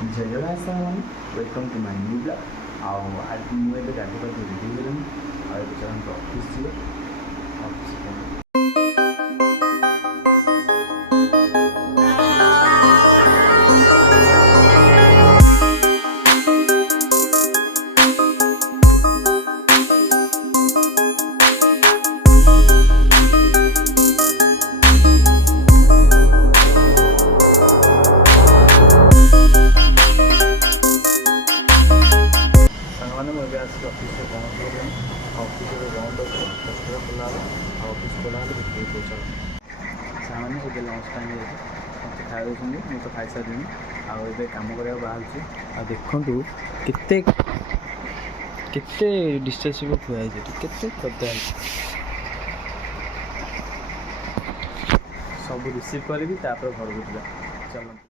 जय जगन्नाथ सामान welcome to my new blog आज मुझे गाड़ी पर रेडी होगली और ऑफिस जी ऑफिस ऑफिस से पहुँच गए ऑफिस बंद अच्छे दसटा खोला ऑफिस खोला चल सामने ये लंच टाइम मत खाई मुझे तो खाई सारे आए कम करा बाहर देखु केते डिस्टेंस थुआई केते कदा सब रिसीव करी घर को जा चल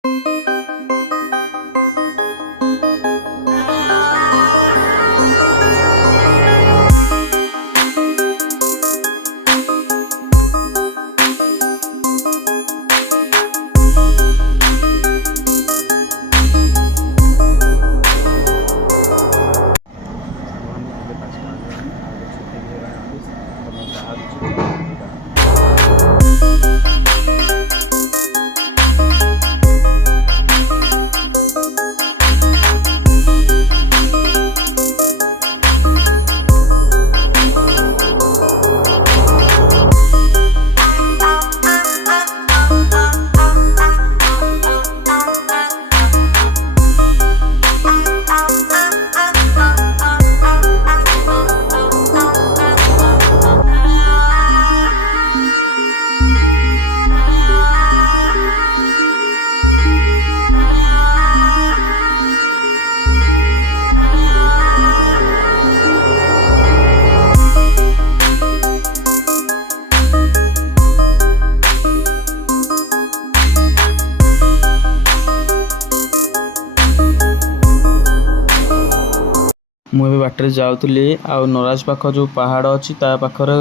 मुझे बाटर जाऊली आ नराज पाख जो पहाड़ अच्छी पाखर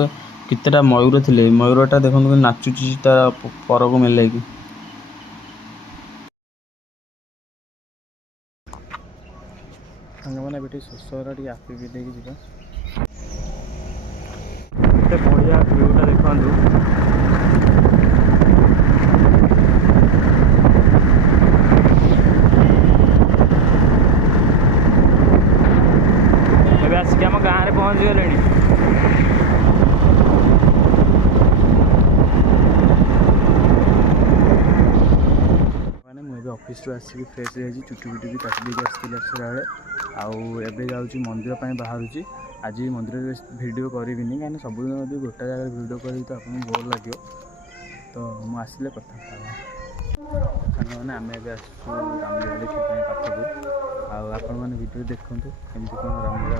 केतेटा मयूर थे मयूरटा देखो नाचुची तार पर को मेल मैंने शोषर टे आपी भी देखिए जा बढ़िया व्यूटा देखु आसिक आम गाँव में पहुँच गले मैंने मुझे ऑफिस आसिक फ्रेश रही चुटी फुटी भी काटी देकर आसती आसला बेले जाऊँगी मंदिर बाहर आज मंदिर वीडियो करी कहीं सब दिन गोटे जगह वीडियो करी तो आपको बोर लगे तो मुझे आसिले कथा मैंने आम रामलीला देखा पाखक आपण मैंने वीडियो देखु केमती कौन रामलीला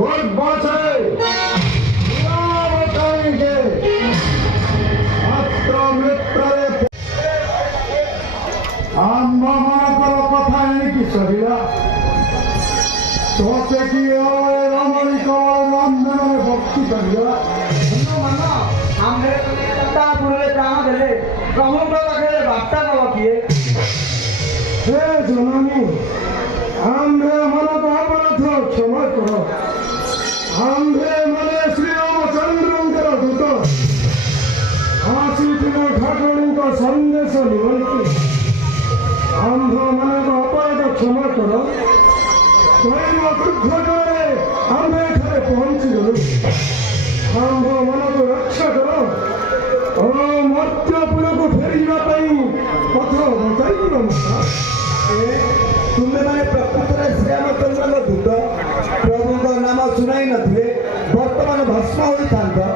और बचे बताएंगे मात्र मित्रे आम्मामानकर कथा एणिकी सरिला तोते की रमणी कमल नंदन भक्ति करिया हे जननी आम्भे मन अपराध क्षमा करो आम्भे मने श्री रामचंद्र दूत आशीथिले ठाकुर संदेश निमंत्रित आम्भ मन अपराध क्षमा करो दैव दुर्घटने आम्भे ठारे पहुंची गलु आम्भ मन को रक्षा करो और मर्त्यपुर को फेरिया पथ बताई तुम्हें मैंने प्रकृत में श्रीरामचंद्र दूत प्रभु नाम शुणाई नथिले वर्तमान भस्म होता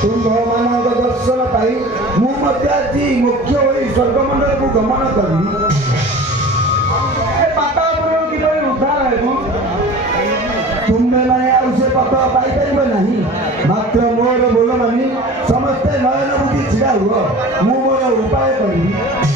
तुम्भ मान दर्शन पाई मुझे आज मुख्य हो स्वर्गमंडल को गमन करी उद्धार तुम्हें मैंने आउे पथ पाइपर नहीं मात्र मोर बोल मानी समस्ते नयन बुद्धि छिड़ा हुआ मु मोर उपाय करी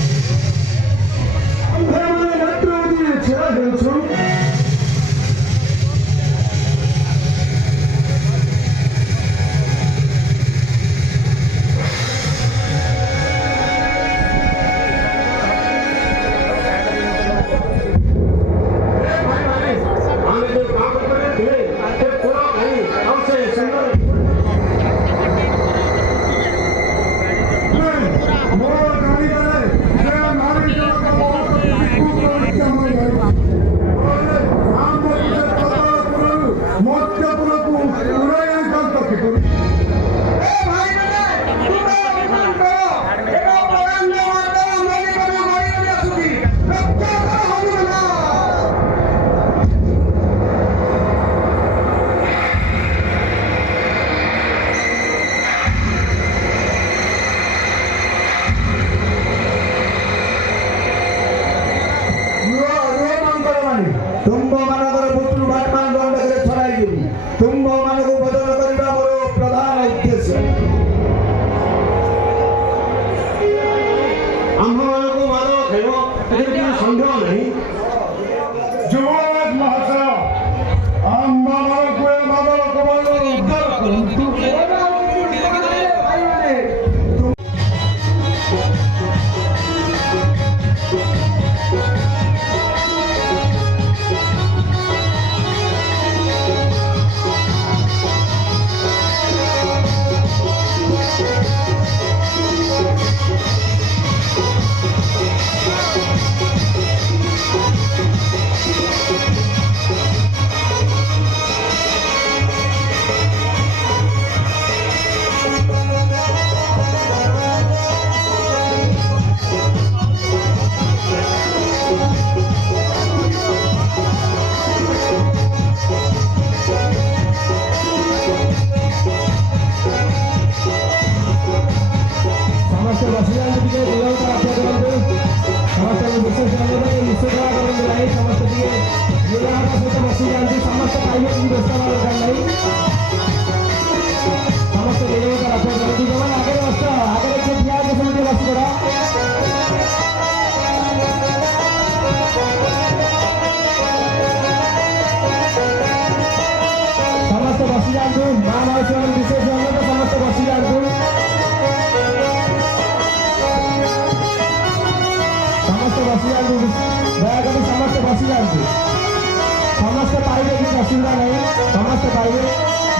समस्त पाइबे कि असुविधा नहीं समस्त पाइबे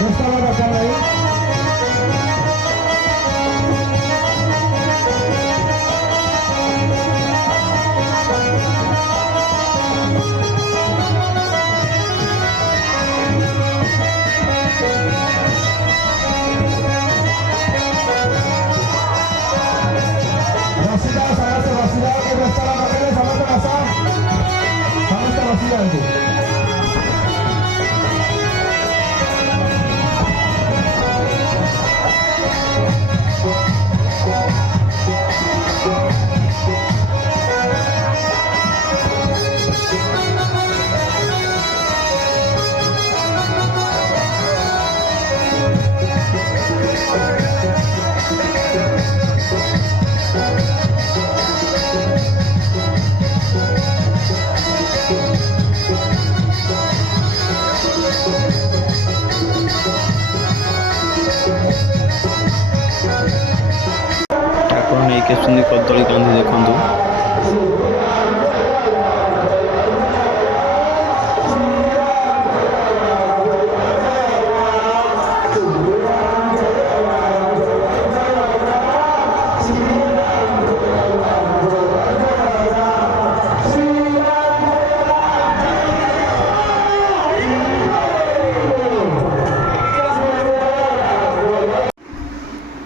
व्यस्त हवा दरकार नहीं ନେଇକି ଆସୁଛନ୍ତି କଦଳୀ କାନ୍ଧି ଦେଖନ୍ତୁ।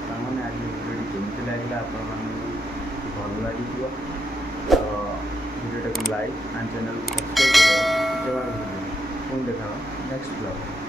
ସାଙ୍ଗମାନେ ଆଜି ଭିଡ଼ିଓଟି କେମିତି ଲାଗିଲା ଆପଣମାନଙ୍କୁ ଭଲ ଲାଗିଥିବ ତ ଭିଡ଼ିଓଟାକୁ ଲାଇକ୍ ଆଣ୍ଡ ଚ୍ୟାନେଲକୁ ସବସ୍କ୍ରାଇବ୍ କରିବା ଜମା ଭୁଲିବେନି। ପୁଣି ଦେଖା ନେକ୍ସଟ ବ୍ଲଗ୍।